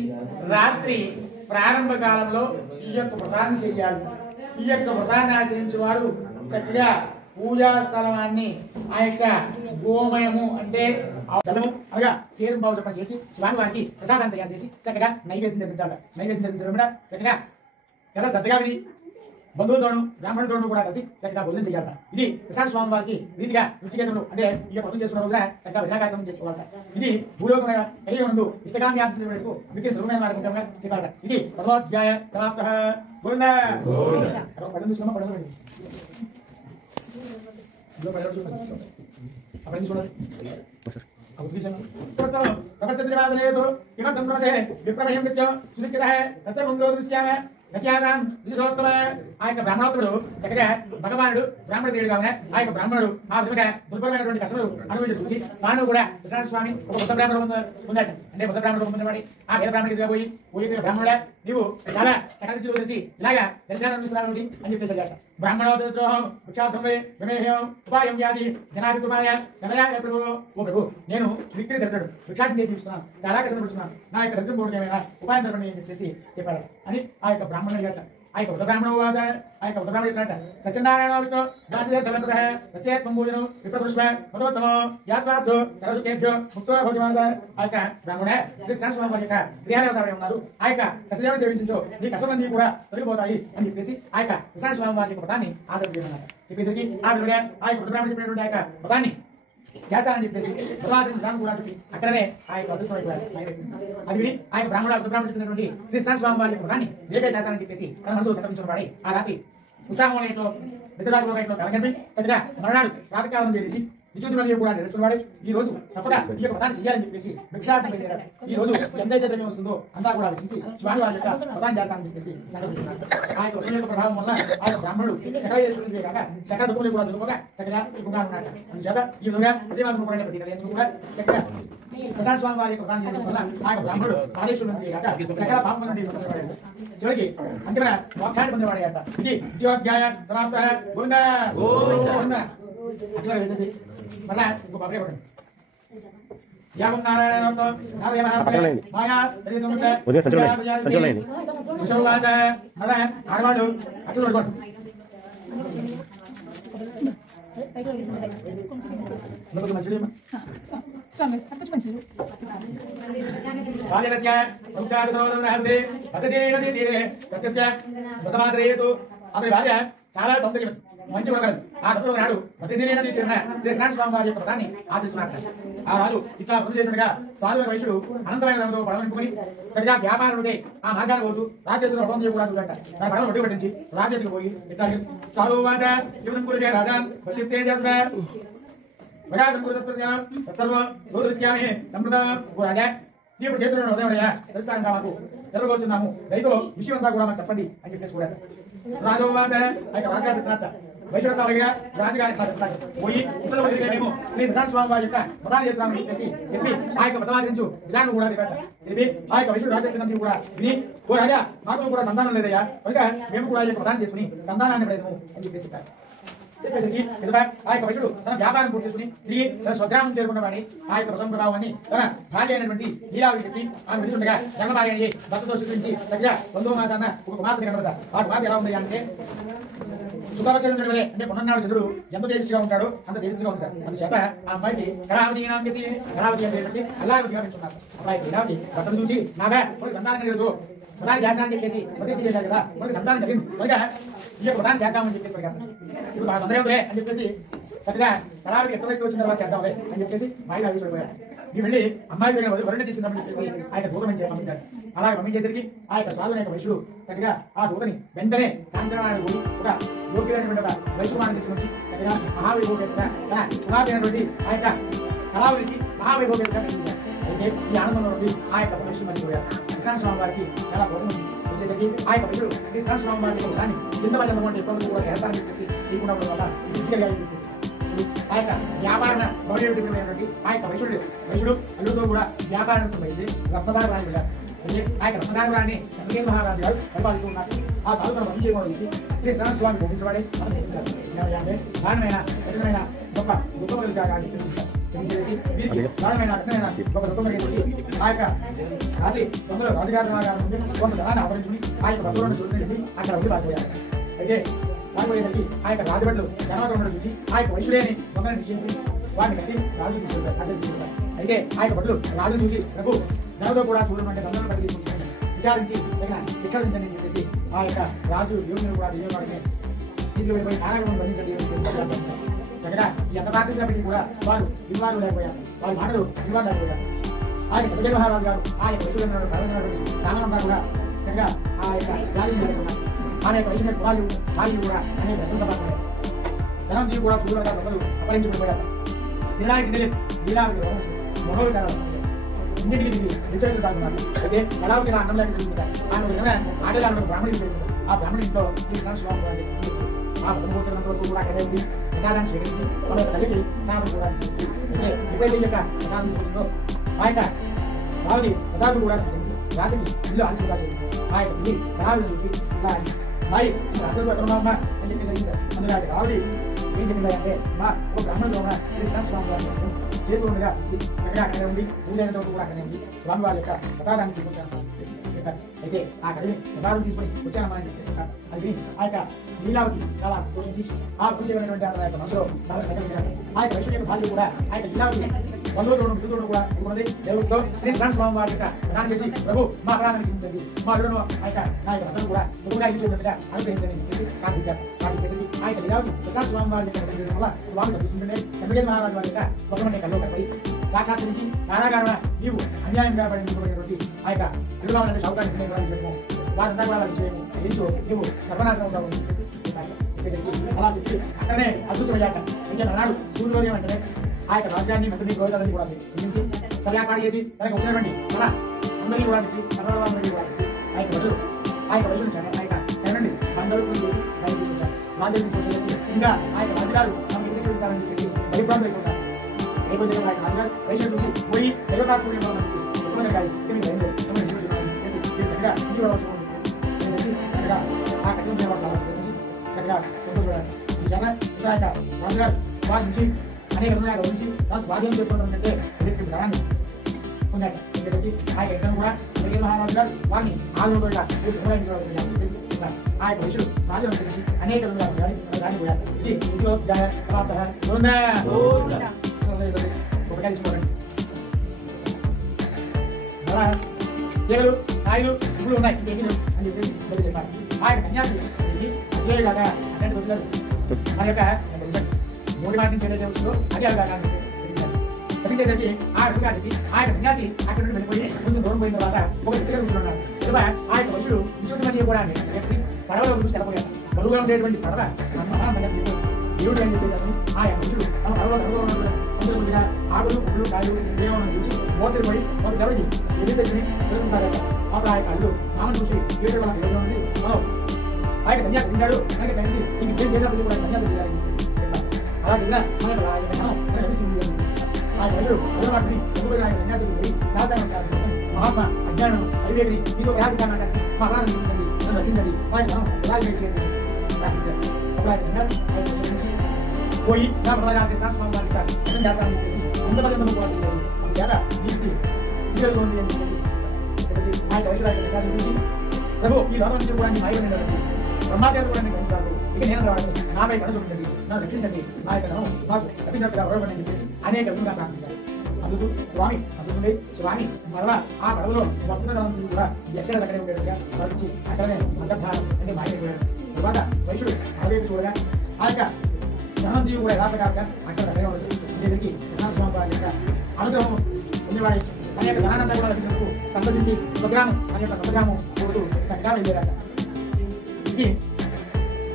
రాత్రి ప్రారంభ కాలంలో ఈ యొక్క వ్రతాన్ని చేయాలి. ఈ యొక్క వ్రతాన్ని ఆచరించే వారు చక్కగా పూజా స్థలాన్ని ఆ యొక్క గోమయము అంటే బెల్లము అనగా సేరు బావు చెప్పని చేసి స్వామి వారికి ప్రసాదాన్ని తయారు చేసి చక్కగా నైవేద్యం నిర్మించాలి. నైవేద్యం నిర్మించడం కూడా చక్కగా కదా శ్రద్ధగా విని బంధువులతోనూ బ్రాహ్మణులతోనూ కూడా కలిసి చక్కగా భోజనం చేయాలి. ఇది ప్రసాద స్వామి వారికి రీతిగా రుచికేతనుడు అంటే ఈ యొక్క వ్రతం చేసుకున్న రోజున చక్కగా భజన కార్యక్రమం చేసుకోవాలి. ఇది భూలోకమైన కలిగి ఉండు ఇష్టకామ్యాన్ని మీకు సులభమైన మార్గంగా చెప్పాలి. ఇది ప్రథమోధ్యాయ సమాప్తః. గోవిందా పడడం చూసుకున్నా పడడం అప్పుడు చూడాలి. ప్రపంచద్రివాదనేతు కిమర్థం ప్రవసే విప్రమహ్యం నిత్యం సుదిక్కితః తత్సర్వం దృశ్యామ గత్యాదాం దిశోత్తమ. ఆ యొక్క బ్రాహ్మణోత్తముడు చక్కగా భగవానుడు బ్రాహ్మణ దేవుడు కావున ఆ యొక్క బ్రాహ్మణుడు ఆ విధంగా దుర్భరమైనటువంటి కష్టములు అనుభవించి చూసి తాను కూడా కృష్ణ స్వామి ఒక బుద్ధ బ్రాహ్మణుడు పొందాడు. అంటే బుద్ధ బ్రాహ్మణుడు పొందినవాడి ఆ వేద బ్రాహ్మణుడిగా పోయి బ్రాహ్మణుడా నీవు చాలా సకల రీతిలో తెలిసి ఇలాగా దర్శనాన్ని అందిస్తున్నాడు అని చెప్పేసి అడిగాడు. బ్రాహ్మణోద్రోహం వృక్షార్థమే రమేహం ఉపాయం వ్యాధి జనాభి కుమార కనయాయ ప్రభు. ఓ ప్రభు నేను విక్రి దొరకడు వృక్షాన్ని చేపిస్తున్నాను, చాలా కష్టపడుతున్నాను, నా యొక్క దరిద్రం పోవడం ఏమైనా ఉపాయం దొరకని అని చెప్పేసి చెప్పాడు అని ఆ యొక్క బ్రాహ్మణుడు అడిగాడు. ఆ యొక్క ఉత్తర బ్రాహ్మణుడు ఆ యొక్క ఉత్తర బ్రాహ్మణుడు చెప్పినట్ట సత్యనారాయణ విష్ణు భూజనం విప్రపుష్ప మధోత్తమో యాత్రార్థో సర్వదుకేభ్యో ముక్తో భోజమాన. ఆ యొక్క బ్రాహ్మణ శ్రీ స్వామి వారి యొక్క శ్రీహరి ఉన్నారు. ఆ యొక్క సత్యదేవుని సేవించో నీ కష్టమన్నీ కూడా తొలగిపోతాయి అని చెప్పేసి ఆ యొక్క కృష్ణ స్వామి వారి యొక్క వ్రతాన్ని ఆచరించారు. చెప్పేసరికి ఆ విధంగా ఆ యొక్క ఉత్తర బ్రాహ్మణుడు చెప్పినటువంటి ఆ యొక్క వ్రతాన్ని చేస్తానని చెప్పేసి విధానం కూడా చెప్పి అక్కడనే ఆ యొక్క అదృష్టమైపోయారు. అది విని ఆ యొక్క బ్రాహ్మణ చెప్పినటువంటి శ్రీ స్వామి వారి యొక్క వ్రతాన్ని రేపే చేస్తానని చెప్పేసి తన మనసు సంకల్పించిన వాడి ఆ రాత్రి ఉత్సాహం ఇంట్లో నిద్రలో కలగండి చక్కగా మరణాలు ప్రాతకాలం చేసి విద్యుత్తులు కూడా నేర్చుకున్నవాడు ఈ రోజు తప్పగా ఈ యొక్క వ్రతాన్ని చేయాలని చెప్పేసి భిక్షాటం వెళ్ళారు. ఈ రోజు ఎంతైతే ద్రవ్యం వస్తుందో అంతా కూడా రచించి స్వామి వారి యొక్క వ్రతాన్ని చేస్తానని చెప్పేసి సంకల్పించున్నారు. ఆ యొక్క వ్రతం యొక్క ప్రభావం వల్ల ఆ యొక్క బ్రాహ్మణుడు సకల కాక సకల దుఃఖములు కూడా దుఃఖంగా చక్కగా సుఖంగా ఉన్నాడు. అందుచేత ఈ విధంగా ప్రతి మాసం కూడా ప్రతి నెల కూడా చక్కగా ప్రసాద స్వామి వారి యొక్క వ్రతాన్ని చేయడం వల్ల ఆ యొక్క బ్రాహ్మణుడు ఆదేశుడు కాక సకల పాపం నుండి పొందబడాడు. చివరికి అంతిమ మోక్షాన్ని పొందబడాడు. ఇది ద్వితీయోధ్యాయ సమాప్తః. గోవిందా గోవిందా. అట్లా వేసేసి మళ్ళా ఇంకో బాబరే పడండి. యాగం నారాయణతో మాయా మళ్ళా ఆడవాళ్ళు అట్లు పడుకోండి. అతని భార్య చాలా సౌందర్యం మంచి ఉండగలదు. ఆ తత్వం నాడు మధ్యశ్రీ నది తీరిన శ్రీ స్నాన స్వామి వారి యొక్క వ్రతాన్ని ఆచరిస్తున్నారు. ఆ రాజు ఇట్లా వృద్ధి చేసినట్టుగా సాధువుల వైశ్యుడు అనంతమైన రంగుతో పడవనుకుని చక్కగా వ్యాపారం ఉంటే ఆ మార్గాన్ని పోతూ రాజేశ్వర వ్రతం చేయకూడదు అంట. తన పడవ ఒడ్డు పట్టించి రాజు ఎట్టుకు పోయి ఇట్లా సాధువు వాచ జీవితం కూర్చే రాజా ప్రత్యుక్తే చేస్తారు ఇప్పుడు చేస్తున్న ఉదయమయ్యా సంస్థానం మాకు జరగబోతున్నాము రైతు విషయం అంతా కూడా మాకు చెప్పండి అని చెప్పేసి కూడా రాజోవాచ రాజుగారు చెప్పినట్ట వైశ్వరంతా రాజుగారి పోయి ఇంట్లో మేము శ్రీ సదాన స్వామి వారి యొక్క ప్రధాన చేస్తామని చెప్పేసి చెప్పి ఆ యొక్క ప్రధానించు విధానం కూడా తెలిపి ఆ యొక్క వైశ్వరుడు రాజు చెప్పినందుకు కూడా విని ఓ రాజా మాకు కూడా సంతానం లేదయ్యా కనుక మేము కూడా ఈ యొక్క ప్రధానం చేసుకుని సంతానాన్ని పడేదము అని చెప్పేసి చెప్పేసరికి ఆ యొక్క వైశ్యుడు తన వ్యాపారం పూర్తి చేసుకుని తిరిగి తన స్వగ్రామం చేరుకున్నవాడిని ఆ యొక్క వ్రతం ప్రభావాన్ని తన భార్య అయినటువంటి లీలావి చెప్పి ఆమె విడుతుండగా జన్మభార్య అయ్యి భక్తతో చూపించి చక్కగా 9వ మాసాన ఒక కుమార్తె కనబడతా. ఆ కుమార్తె ఎలా ఉంది అంటే సుఖవచంద్రుడు వలె అంటే కొన్నాడు చంద్రుడు ఎంత తేజస్సుగా ఉంటాడు అంత తేజస్సుగా ఉంటాడు. అందుచేత ఆ అమ్మాయికి కళావతి నామేసి కళావతి అని చెప్పి అల్లావతిగా పెంచున్నారు. అబ్బాయి కళావతి భర్తను చూసి నాగా కొన్ని సంతానం రోజు ప్రధాని చేస్తానని చెప్పేసి ప్రతిజ్ఞ చేశారు కదా, మనకి సంతానం జరిగింది కనుక ఈ యొక్క ప్రధానం చేద్దామని చెప్పేసి ఇప్పుడు బాగా తొందరలే అని చెప్పేసి చక్కగా కళావతి ఎక్కువ వయసు వచ్చిన తర్వాత చేద్దాంలే అని చెప్పేసి మాయగా ఆలోచించిపోయారు. మీరు వెళ్ళి అమ్మాయి దగ్గర వరుణ్ తీసుకున్నామని చెప్పేసి ఆయన దూరం నుంచి పంపించారు. అలాగే పంపించేసరికి ఆ యొక్క సాధువు యొక్క వైశ్యుడు చక్కగా ఆ దూతని వెంటనే కాంచనమైన ఒక యోగ్యులైనటువంటి ఒక వైశ్వమాన్ని తీసుకొచ్చి చక్కగా మహావైభోగేతగా తన కుమార్తెనటువంటి ఆ యొక్క కళావతికి మహావైభోగేతగా పంపించారు. అయితే ఈ ఆనందంలో నుండి ఆ యొక్క వైశ్యుడు మర్చిపోయారు. శ్రీకృష్ణ స్వామి వారికి చాలా గౌరవం వచ్చేసరికి ఆ యొక్క వైశ్యుడు శ్రీకృష్ణ స్వామి వారికి దాన్ని ఇంతమంది అన్నటువంటి ఎప్పుడు కూడా చేస్తానని చెప్పేసి చేయకుండా వల్ల ఆ యొక్క వ్యాపార గౌరవమైనటువంటి ఆ యొక్క వైశ్యుడు అల్లుతో కూడా వ్యాపారం పోయింది. రత్నసాగర రాజు గారు అయితే ఆ యొక్క రత్నసాగరాన్ని చంద్రకేంద్ర మహారాజు గారు పరిపాలిస్తూ ఉన్నారు. ఆ సాధువులను పంపించేవాడు శ్రీ శ్రీకృష్ణ స్వామి పంపించబడే మనం చెప్పించారు. అంటే దానమైన కఠినమైన గొప్ప దుఃఖములు కాగా దానమైన కఠినమైన గొప్ప దుఃఖములు ఆ యొక్క రాత్రి తొందర రాజుగారి కొంత ధనాన్ని ఆవరించుకుని ఆ యొక్క భక్తులను చూసి అక్కడ ఉండి పారిపోయారు. అయితే పారిపోయేసరికి ఆ యొక్క రాజభట్లు జనవరం చూసి ఆ యొక్క వైశ్యుడేని దొంగలను నిశ్చయించి వారిని కట్టి రాజు తీసుకుంటారు. అయితే ఆ యొక్క భట్లు రాజు చూసి ప్రభు జనతో కూడా చూడమంటే దొంగలను కట్టి తీసుకుంటారని విచారించి తగిన శిక్ష విధించండి అని చెప్పేసి ఆ యొక్క రాజు యోగులను కూడా విజయవాడని తీసుకువెళ్ళిపోయి నారాయణం బంధించండి దగ్గర ఎంత ప్రార్థించినప్పటికీ కూడా వారు వివాదాలు లేకపోయారు. వారి మాటలు వివాదాలు లేకపోయారు. ఆ యొక్క చంద్రకేంద్ర మహారాజు గారు ఆ యొక్క వైశ్యుడు సామానంతా కూడా చక్కగా ఆ యొక్క జాతిని చేసుకున్నారు. ఆమె యొక్క వైశ్యుల కులాలు భార్యలు కూడా అనేక ప్రశంసపడుతున్నాయి. ధనంతి కూడా చూడగా ప్రజలు అపహరించుకుపోయారు. తినడానికి లీలావికి మొగలు చాలా ఇంటికి హెచ్చరికలు సాగుతున్నారు. అయితే కళావతి అన్నం లేక ఆమె ఆటగాళ్ళకు బ్రాహ్మణుడికి పెరుగుతుంది. ఆ బ్రాహ్మణి ఇంట్లో శ్రీకృష్ణ స్వామి వారి ఆ పదమూర్తులంత వరకు కూడా అక్కడే ఉండి ప్రసాదాన్ని స్వీకరించి వాళ్ళ యొక్క తల్లికి ప్రసాదం కూడా అయితే ఎప్పుడైతే ఈ యొక్క ప్రసాదం తీసుకుంటుందో ఆ యొక్క రావుని ప్రసాదం కూడా స్వీకరించి రాత్రికి ఇల్లు ఆలస్యంగా చేస్తుంది. ఆ యొక్క తల్లి కళావిని చూసి ఇలా బాయ్ అందరూ ఎక్కడున్నామా అని చెప్పి జరిగింది. అందులో రావుడి ఏం చెప్పిందంటే మా ఒక బ్రాహ్మణుడు ఉన్న శ్రీకృష్ణ స్వామి వారిని చేస్తూ ఉండగా చక్కగా అక్కడే ఉండి పూజైన చోటు కూడా అక్కడే ఉండి స్వామి వారి యొక్క ప్రసాదాన్ని తీసుకొచ్చాను చెప్పారు. అయితే ఆ కథని ప్రసాదం తీసుకొని వచ్చానమ్మా అని చెప్పేసి అది ఆ యొక్క లీలావతి చాలా సంతోషించి ఆ పూజమైనటువంటి ఆ యొక్క మనసులో చాలా సంకల్పించారు. ఆ యొక్క వైశ్యుడు భార్య కూడా ఆ యొక్క లీలావతి బంధువులు మిత్రులు కూడా ఉన్నది దేవుడితో శ్రీకృష్ణ స్వామి వారి యొక్క ప్రధానం చేసి ప్రభు మా అపరాధాన్ని క్షమించండి, మా అల్లుడును ఆ యొక్క నా యొక్క భర్తను కూడా సుఖంగా ఇచ్చేటట్టుగా అనుగ్రహించండి అని చెప్పేసి ప్రార్థించారు. ప్రార్థించేసరికి ఆ యొక్క లీలావతి శ్రీకృష్ణ స్వామి వారి యొక్క వల్ల స్వామి సంతోషిస్తుంటే చంద్రకేంద్ర మహారాజు వారి యొక్క స్వప్నమనే కల్లో కనబడి సాక్షాత్కరించి నారాగారణ నీవు అన్యాయంగా పడినటువంటి ఆ యొక్క అల్లుగా ఉన్న షౌకాన్ని చేయము వారంతా కూడా వాళ్ళకి చేయము దీంతో నువ్వు సర్వనాశనం ఉంటావు అని చెప్పేసి అలా చెప్పి అక్కడనే అదృశ్యమయ్యాక ఇంకా నాడు సూర్యోదయం అంటే ఆ యొక్క రాజ్యాన్ని మంత్రిని గోదావరిని కూడా నిందించి సర్యాపాటు చేసి తనకు వచ్చినటువంటి మన అందరినీ కూడా సర్వాన్ని కూడా ఆ యొక్క బదులు ఆ యొక్క వయసును ఆ యొక్క చరణి అందరూ చేసి బయట తీసుకుంటారు. రాజ్యం తీసుకొచ్చేసి ఇంకా ఆ యొక్క రాజుగారు మనకి శిక్షిస్తారని చెప్పేసి భయభ్రాంతి అయిపోతారు. అయిపోతే ఆ యొక్క రాజుగారు వయసు చూసి పోయి తెలుగుకాకుని ఆ కఠిన చక్కగా సంతోషపడారు. ఈ జన రాజుగారు వారి నుంచి అనేక విధంగా గౌరవించి తాను స్వాధీనం చేసుకోవడం ఎలక్ట్రిక్ ధనాన్ని పొందాడు. ఆ యొక్క ఎక్కడ కూడా చంద్రకేంద్ర మహారాజు గారు వారిని ఆలోచన ఆ యొక్క విషయం రాజు అనుసరించి అనేక విధంగా దాన్ని పోయారు. ఇది ఒకటే తీసుకోండి. ఏగలు నాయుడు ఇప్పుడు ఉన్నాయి ఇంకేమీ లేవు అని చెప్పేసి చెప్పారు. ఆ యొక్క సన్యాసి అదేలాగా అటువంటి రోజులు మన యొక్క మూడు మాట నుంచి ఏదైతే వస్తుందో అదే అలాగా చెప్పించేసరికి ఆ అడుగుగా చెప్పి ఆ యొక్క సన్యాసి అక్కడ నుండి వెళ్ళిపోయి కొంచెం దూరం పోయిన తర్వాత ఒక వ్యక్తిగా కూర్చున్నాడు. ఇలా ఆ యొక్క మనుషులు ఇంకొక మంది కూడా పడవలో చూసి వెళ్ళిపోయారు. బరువుగా ఉండేటువంటి పడవ దేవుడు అని చెప్పేసి ఆ యొక్క మనుషులు తమ పడవలో అందరూ కొద్దిగా ఆకులు పుళ్ళు కాయలు ఏమన్నా చూసి మోచలు పడి ఒక సెలవుని ఎదురు తెచ్చుని తెలుగుసాగారు. అప్పుడు ఆ యొక్క అల్లు నామని చూసి ఏడు వాళ్ళ దేవుడు నుండి మనం ఆ యొక్క సన్యాసి దించాడు కనుక కలిగి ఇంక ఏం చేసినప్పుడు కూడా సన్యాసం చేయాలి. అలా చేసినా మనం లభిస్తుంది. ఆ ప్రజలు అలవాటుని ఎదురుగా ఆయన సన్యాసులు పోయి శాస్త్రం మహాత్మా అజ్ఞానం అవివేకిని మీకు వ్యాధి కారణంగా మా అలా రక్షించండి నన్ను రక్షించండి వారి మనం ఎలాగే చేయండి ప్రార్థించారు. అప్పుడు ఆయన సన్యాసి పోయి నా ప్రధాన ట్రాన్స్ఫార్మ్ వారికి అర్థం చేస్తానని చెప్పేసి ఎంతమంది కూడా చేయలేదు. అందుచేత నీటికి సీరియల్ ఉంది అని చెప్పేసి ఆయన వయసు సన్యాసం చూసి ప్రభు ఈ లోకం నుంచి కూడా మాయమైనది బ్రహ్మాదేవులు కూడా గ్రహించారు. ఇక నేను రావడం నాపై కడ చూపించండి నన్ను రక్షించండి నా యొక్క నాకు తప్పించినట్టుగా వరవని చెప్పేసి అనేక విధంగా ప్రార్థించారు. అందుకు స్వామి అందుకుంది స్వామి మరలా ఆ పడవలో భక్తుల కూడా ఎక్కడెక్కడే ఉండేట్టుగా వచ్చి అక్కడనే అంతర్ధానం అంటే మాయమైపోయాడు. తర్వాత వైశ్యుడు అరవేపు చూడగా ఆ యొక్క ధనందీవి కూడా యథార్థంగా అక్కడ దగ్గర ఉండేసరికి కృష్ణస్వామి వారి యొక్క అనుగ్రహం ఉండేవాడి అనే యొక్క ధనానంతా కూడా లభించినప్పుడు సందర్శించి స్వగ్రామం అనే యొక్క స్వగ్రామం చూడుతూ చక్కగా వెళ్ళారట. ఇది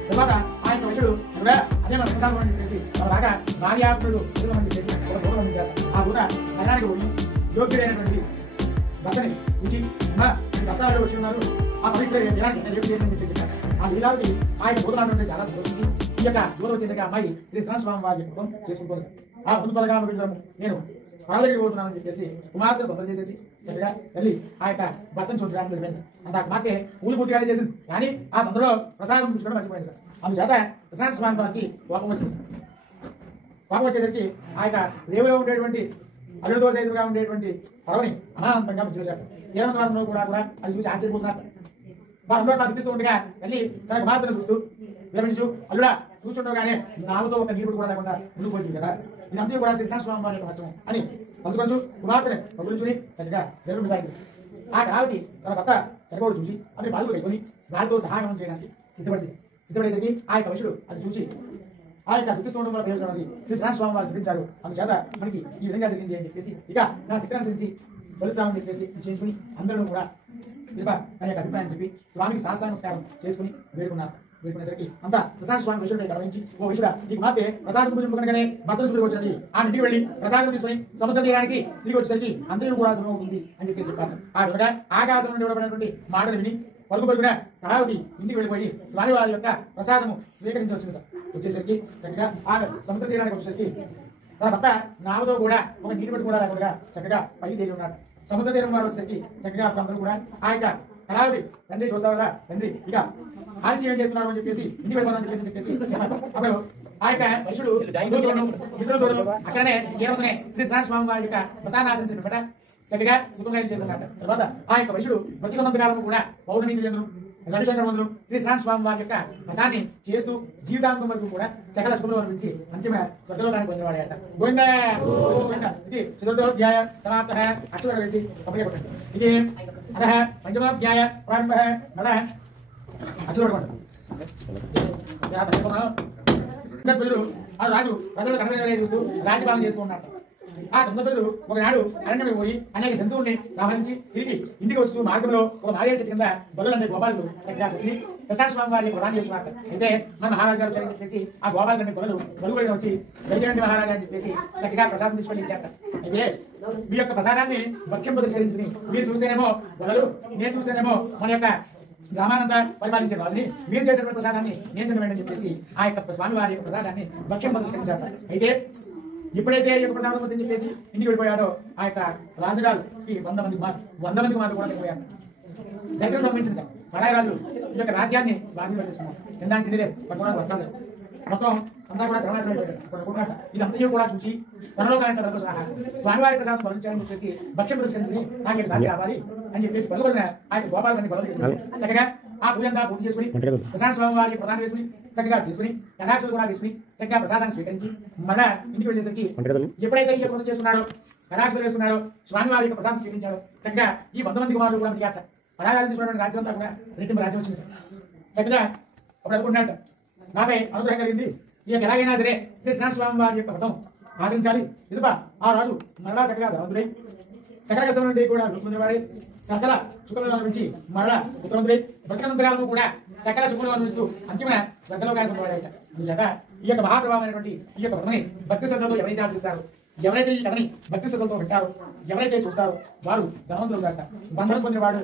తర్వాత ఆ యొక్క వైద్యుడు కూడా అదే మన ప్రసాదం అని చెప్పేసి వాళ్ళ రాగా భార్యాపుడు అని చెప్పేసి ఒక దూరం పంపించారు. ఆ దూర నగరానికి పోయి యోగ్యుడైనటువంటి భర్తని చూసి భర్తలు వచ్చి ఉన్నారు ఆ పవిత్ర ఎలాంటి యోగ్యుడని చెప్పేసి చెప్పారు. ఆ లీలాకి ఆ యొక్క బోధన చాలా సంతోషించి ఈ యొక్క దూరం వచ్చేసరికి అమ్మాయి శ్రీ శ్రీస్వామి వారి యొక్క చేసుకుంటుంది. ఆ ముందు త్వరగా నేను పడవ దగ్గరికి పోతున్నానని చెప్పేసి కుమార్తెను తొందర చేసేసి చక్కగా వెళ్ళి ఆ యొక్క భర్తను చూడడానికి వెళ్ళిపోయింది. అంత ఆ కుమార్తె పూలు పూర్తిగానే చేసింది కానీ ఆ తొందరలో ప్రసాదం పుచ్చుకోవడం మర్చిపోయింది. అందుచేత ప్రసాద స్వామి వారికి కోపం వచ్చింది. కోపం వచ్చేసరికి ఆ యొక్క రేవులో ఉండేటువంటి అల్లుడితో సైతుగా ఉండేటువంటి పడవని అనాంతంగా ముచ్చేశారు. ఏమంతలో కూడా అది చూసి ఆశ్చర్యపోతున్నారు. అందులో అనిపిస్తూ ఉండగా వెళ్ళి తన కుమార్తెను చూస్తూ విరమించు అల్లుడా చూస్తుండగానే నాలుగుతో ఒక నీరు కూడా లేకుండా ఉండిపోయింది కదా ఇదంతా కూడా శ్రీస్వామి వారి యొక్క నష్టం అని అందుకొంచు కుమార్తెని పగులుచుని చక్కగా జరుగుసాగింది. ఆ కావతి తన భర్త సరిపోడు చూసి అతని బాధలు పెట్టుకుని వారితో సహాయం చేయడానికి సిద్ధపడేసరికి ఆ యొక్క వైశ్యుడు అది చూసి ఆ యొక్క దుఃఖిస్తుండడం వల్ల ప్రయోజనం అది శ్రీస్వామి వారు సిద్ధించారు. అందుచేత మనకి ఈ విధంగా జరిగింది అని చెప్పేసి ఇక నా శిఖరాన్ని గురించి కలుస్తామని చెప్పేసి నిశ్చయించుకుని అందరూ కూడా కృప అనే యొక్క అభిప్రాయం చెప్పి స్వామికి శాస్త్రానుష్కారం చేసుకుని వేడుకునేసరికి అంతా ప్రసాద స్వామి వైశ్యుడిని గమనించి ఓ వైశ్యుడా నీకు మాత్రే ప్రసాదం పూజింపుకనగానే భక్తులు సుడికి వచ్చినది ఆ ఇంటికి వెళ్ళి ప్రసాదం తీసుకుని సముద్ర తీరానికి తిరిగి వచ్చేసరికి అంతయు కూడా సులభమవుతుంది అని చెప్పేసి చెప్పారు. ఆ విధంగా ఆకాశం నుండి ఇవ్వబడినటువంటి మాటలు విని పరుగున కళావతి ఇంటికి వెళ్ళిపోయి స్వామి వారి యొక్క ప్రసాదము స్వీకరించి వచ్చింది. వచ్చేసరికి చక్కగా ఆ సముద్ర తీరానికి వచ్చేసరికి తన భర్త నామతో కూడా ఒక నీటి పట్టు కూడా లేకుండా చక్కగా పై తేలి ఉన్నాడు. సముద్ర తీరం వారు వచ్చేసరికి చక్కగా అందరూ కూడా ఆ యొక్క కళావతి తండ్రి చూస్తావు కదా తండ్రి ఇక ఆలస్యం ఏం చేస్తున్నారు అని చెప్పేసి ఇంటికి వెళ్ళిపోతామని చెప్పేసి అప్పుడు ఆ యొక్క వైశ్యుడు మిత్రులతో అక్కడనే ఏమవుతున్నాయి శ్రీస్వామి వారి యొక్క వ్రతాన్ని ఆచరించిన చక్కగా సుఖంగా చేస్తున్నారు. తర్వాత ఆ యొక్క వైశ్యుడు ప్రతికొన్నంత కాలం కూడా పౌర్ణమి గణేశ్వరుడు శ్రీస్వామి వారి యొక్క వ్రతాన్ని చేస్తూ జీవితాంతం వరకు కూడా సకల శుభ్రం అనిపించి అంతిమ స్వర్గలోకానికి పొందినవాడట. గోవిందా ఇది చతుర్థోధ్యాయ సమాప్త అక్షర వేసి ఉపయోగపడండి. ఇది అధ పంచమోధ్యాయ ప్రారంభ నడ అక్షరపడండి. రాజు ప్రజలు కథ చూస్తూ రాజ్యపాలన చేస్తూ ఉన్నాడు. ఆ తొమ్మిది ఒకనాడు అరణ్యం పోయి అనేక జంతువుల్ని సంహరించి తిరిగి ఇంటికి వస్తూ మార్గంలో ఒక నాగేశ్వర చెట్టు కింద గొర్రెలన్నీ గోపాలకు చక్కగా వచ్చి ప్రసాదస్వామి వారిని ప్రదానం చేస్తున్నారు. అయితే మన మహారాజు గారు వచ్చారని చెప్పేసి ఆ గోపాలన్నీ గొర్రెలు గొలుగుగా వచ్చి దయచేయండి మహారాజు అని చెప్పేసి చక్కగా ప్రసాదం తీసుకొని ఇచ్చారు. అయితే మీ యొక్క ప్రసాదాన్ని భక్ష్యం పరిశీలించుకుని మీరు చూస్తేనేమో గొర్రెలు నేను చూస్తేనేమో మన యొక్క గ్రామానంతా పరిపాలించే రాజుని మీరు చేసినటువంటి ప్రసాదాన్ని నేను తినవేంటని చెప్పేసి ఆ యొక్క స్వామి వారి యొక్క ప్రసాదాన్ని భక్ష్యం పరిష్కరించారు. అయితే ఎప్పుడైతే ఈ యొక్క ప్రసాదం వద్దని చెప్పేసి ఇంటికి వెళ్ళిపోయాడో ఆ యొక్క రాజుగారికి 100 మంది మాట కూడా చెప్పిపోయారు. దగ్గర సంబంధించింది పరాయి రాజు ఈ యొక్క రాజ్యాన్ని స్వాధీనం చేసుకున్నారు. ఎందానికి తినలేదు పట్టుకోవడానికి వస్తాడు మొత్తం అంతా కూడా సర్వనాశనం అయిపోయాడు. ఇదంతా కూడా చూసి తనలో కానీ స్వామివారి ప్రసాదం బలించాలని చెప్పేసి భక్ష్యం పరిష్కరించి నాకు యొక్క శాస్త్రి కావాలి అని చెప్పేసి బలుపడిన ఆ యొక్క గోపాలని బలం చక్కగా ఆ పూజంతా పూర్తి చేసుకుని ప్రసాద స్వామి వారికి ప్రదానం చేసుకుని చక్కగా చేసుకుని యథాక్షలు కూడా చేసుకుని చక్కగా ప్రసాదాన్ని స్వీకరించి మళ్ళా ఇంటికి వెళ్ళేసరికి ఎప్పుడైతే ఈ పూజ చేసుకున్నాడో కటాక్షలు వేసుకున్నాడు స్వామివారి యొక్క ప్రసాదం స్వీకరించాడు చక్కగా ఈ 100 మంది కుమారులు కూడా మనకి పరాగాలు తీసుకున్నటువంటి రాజ్యం అంతా కూడా రెట్టింపు రాజ్యం వచ్చింది చక్కగా అప్పుడు అనుకుంటున్నాడు నాపై అనుగ్రహం కలిగింది ఈ యొక్క ఎలాగైనా సరే శ్రీ శ్రీనాథ స్వామి వారి యొక్క వ్రతం ఆచరించాలి ఇదిపా ఆ రాజు మరలా చక్కగా ధనవంతుడై సకల కష్టం నుండి కూడా వాడి సకల శుక్రులను అనుభవించి మరలా ఉత్తరవంతుడై భక్తనంతరాలను కూడా సకల శుక్రులను అనుభవిస్తూ అంతిమ శ్రద్ధలో కానుకున్నవాడట అందుచేత ఈ యొక్క మహాప్రభావమైనటువంటి ఈ యొక్క వ్రతని భక్తి శ్రద్ధతో ఎవరైతే ఆచరిస్తారో ఎవరైతే ఈ కథని భక్తి శ్రద్ధతో వింటారో ఎవరైతే చూస్తారో వారు ధనవంతులు కాట బంధనం పొందిన వాడు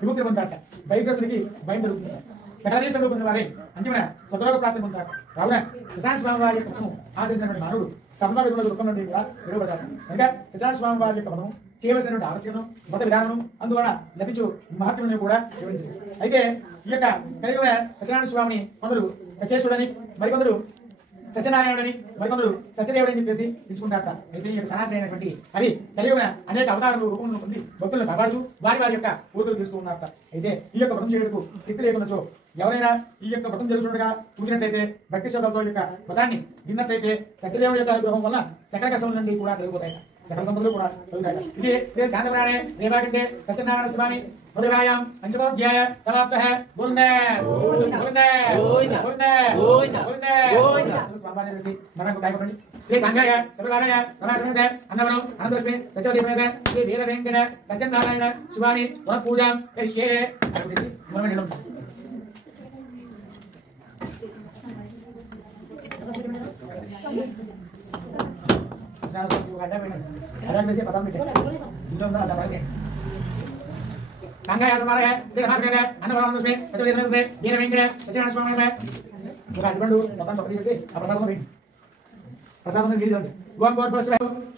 విముక్తి పొందాట భయగ్రస్తుడికి భయం జరుగుతుంది సకలేశ్వరుడు పొందిన వారే అంతిమ స్వతలోక ప్రాప్తి పొందారు కావున శ్రీనాథ స్వామి వారి యొక్క వ్రతం ఆచరించినటువంటి మానవుడు సర్వ విధుల దుఃఖం నుండి కూడా విడువబడ్డారు కనుక శ్రీనాథ స్వామి వారి యొక్క వ్రతం చేయవలసినటువంటి ఆలస్యం వ్రత విధానం అందువల్ల లభించు మహత్వం కూడా వివరించింది అయితే ఈ యొక్క కలియుగ సత్యనారాయణ స్వామిని కొందరు సత్యేశ్వరుడని మరికొందరు సత్యనారాయణుడని మరికొందరు సత్యదేవుడని చెప్పేసి తీసుకుంటారట అయితే ఈ యొక్క సనాతనమైనటువంటి అవి కలియుగ అనేక అవతారాలు రూపంలో పొంది భక్తులను కాపాడుచు వారి వారి యొక్క ఊరుకులు తీస్తూ ఉన్నారట అయితే ఈ యొక్క వ్రతం చేయడానికి శక్తి లేకున్నచో ఎవరైనా ఈ యొక్క వ్రతం జరుగుతుండగా చూసినట్లయితే భక్తి శ్రద్ధతో యొక్క వ్రతాన్ని విన్నట్లయితే సత్యదేవుడి యొక్క అనుగ్రహం వల్ల సకల కష్టం నుండి కూడా తొలగిపోతాయి సకల సంపదలు కూడా తొలగాయి ఇది శాంతప్రాణే రేవాకంటే సత్యనారాయణ స్వామి మధురాయాం పంచమోధ్యాయ సమాప్తః గోవిందే గోవిందే గోవిందే గోవిందే స్వామి చేసి మనకు కాయపడండి శ్రీ సంఘాయ చతుర్వారాయ రమాసమేత అన్నవరం అనంతలక్ష్మి సత్యవదేవత శ్రీ వీర వెంకట సత్యనారాయణ శివాని పూజాం కరిష్యే అనుకుంటే మనం నిలబడతాం संघाय तुम्हारा श्री रमादेवी अन्नवरण से सत्यदेव से वीर वेंकट सत्यनारायण स्वामी है मुझे अडबंडू पतन पकड़ी से प्रसाद में वीर ओम गॉड फर्स्ट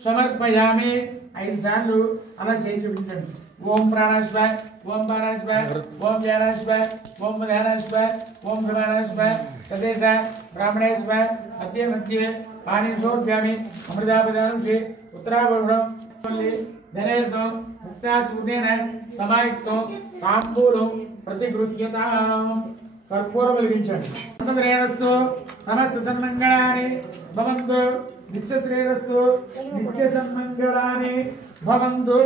समर्पयामि 5 సార్లు అలా చేసి చూపించండి ఓం ప్రాణాశ్వాయ ఓం ప్రాణాశ్వాయ ఓం జ్ఞానాశ్వాయ ఓం ధ్యానాశ్వాయ ఓం సమానాశ్వాయ తదేశ బ్రాహ్మణేశ్వాయ మధ్య మధ్య పాని సోర్ప్యామి అమృతాపదానం చే ఉత్తరాభరణం ధనేర్తో ముక్తాచూర్ణేన సమాయుక్తో తాంబూలం ప్రతిగృహ్యతాం కర్పూరం వెలిగించండి అంతరేణస్తు సమస్త సన్మంగళాని భవంతు నిత్య శ్రేయస్తు నిత్య సన్మంగళాని భవంతు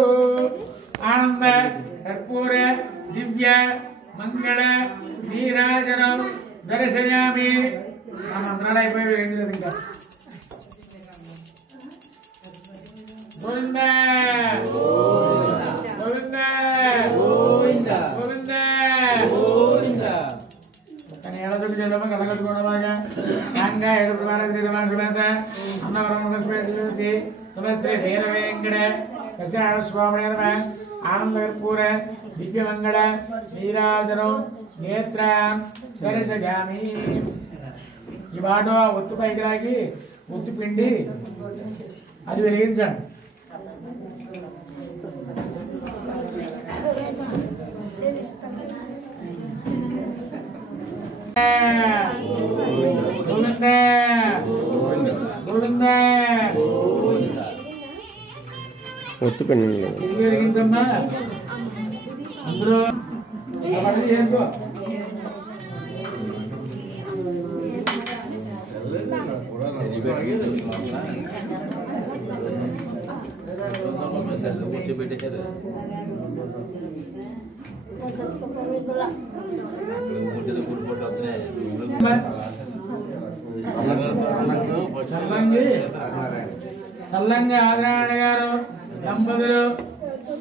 ఆనంద కర్పూర దివ్య మంగళ నీరాజనం దర్శయామి ఆ మంత్రాలు అయిపోయి ఏం లేదు ఇంకా గోవిందా గోవిందా గోవిందా గోవిందా గోవిందా నేలజుడు జలమ కలగట్టుకోవడలాగా శాంగా ఏడు ప్రమాణ అన్నవరం లక్ష్మీ సమస్య వీర వెంకట సత్యనారాయణ స్వామి ఆనంద కర్పూర దివ్యమంగళ నీరాజనం నేత్ర స్వరశగామి ఈ వాడు ఆ ఒత్తు పైకి లాగి ఒత్తు పిండి అది వెలిగించండి గోవిందా గోవిందా ఒత్తు పిండి వెలిగించమ్మా అందరూ చేసుకో చల్లంగా ఆదినారాయణ గారు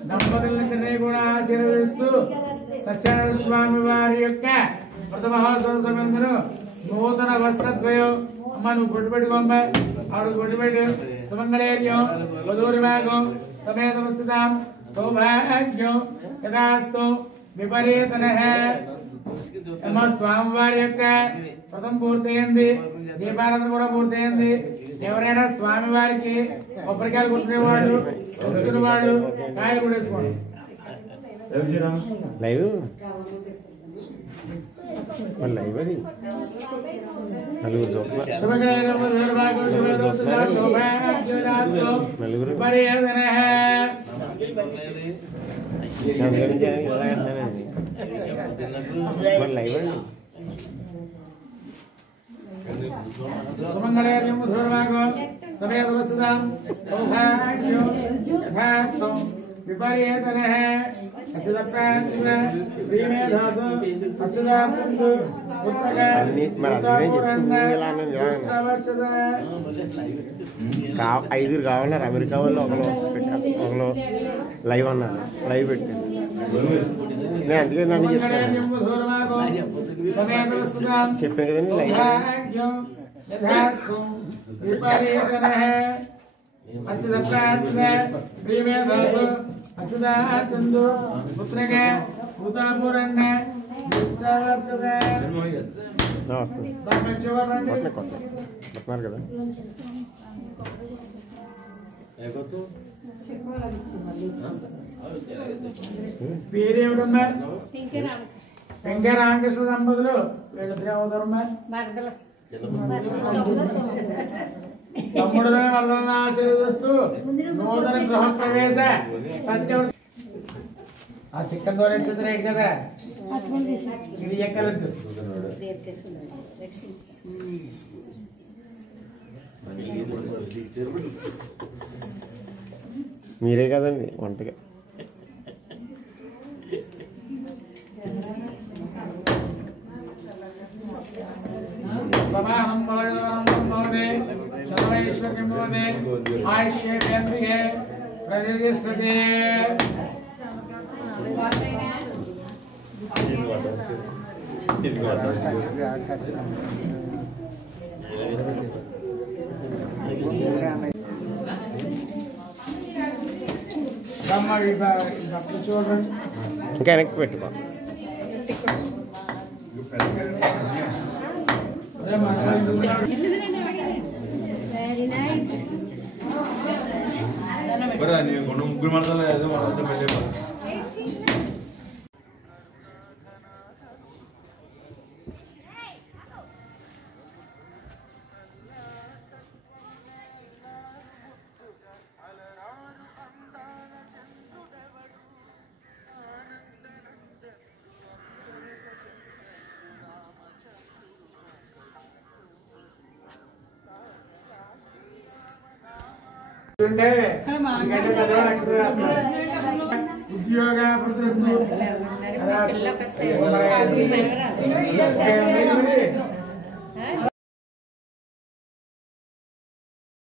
దంపతులందరినీ కూడా ఆశీర్వదిస్తూ సత్యనారాయణ స్వామి వారి యొక్క వ్రత మహోత్సవ సమయంలో నూతన వస్త్రద్వయం అమ్మ నువ్వు బొట్టు పెట్టుకోమ్మ ఆవిడ బొట్టు పెట్టు సుమంగళేర్యం వధూరిమాగం సమేతమస్థితాం సౌభాగ్యం యథాస్తు విపరీతన స్వామివారి యొక్క వ్రతం పూర్తయింది దీపారాధన కూడా పూర్తయింది ఎవరైనా స్వామి వారికి కొబ్బరికాయలు కొట్టుకునేవాళ్ళు ఉంచుకునేవాళ్ళు కాయలు కూడా వేసుకోండి లైవ్ లైవ్ అది నలుగురు నలుగురు లైవ్ అండి సుమంగళేర్యం ధూర్వాగో సమేత వసుదాం సౌభాగ్యం यथास्तु विपर्येतनः अच्युतप्रांशिव श्रीमेधासु अच्युताचंदु ఐదుగురు కావాలన్నారు అమెరికా వాళ్ళు ఒకరు లైవ్ అన్నారు లైవ్ పెట్టాను నేను అందుకే నన్ను చెప్పాను కదండి లైవ్ అచ్యుతాచందు పుత్రగా భూతాపురన్న కొట్టున్నారు కదా పేరేమిటమ్మా వెంకట రామకృష్ణ దంపతులు వీళ్ళిద్దరే అవుతారమ్మా తమ్ముడునే వరదలను ఆశీర్వదిస్తూ నూతన గృహ ప్రవేశ సత్యం ఆ చిక్కన్ ద్వారా వచ్చేది కదా ఇది ఎక్కలేదు మీరే కదండి వంటగా ప్రతిష్టతే చూడండి ఇంకా వెనక్కి పెట్టుకో ముగ్గురు మనసు ఉద్యోగ ప్రదర్శన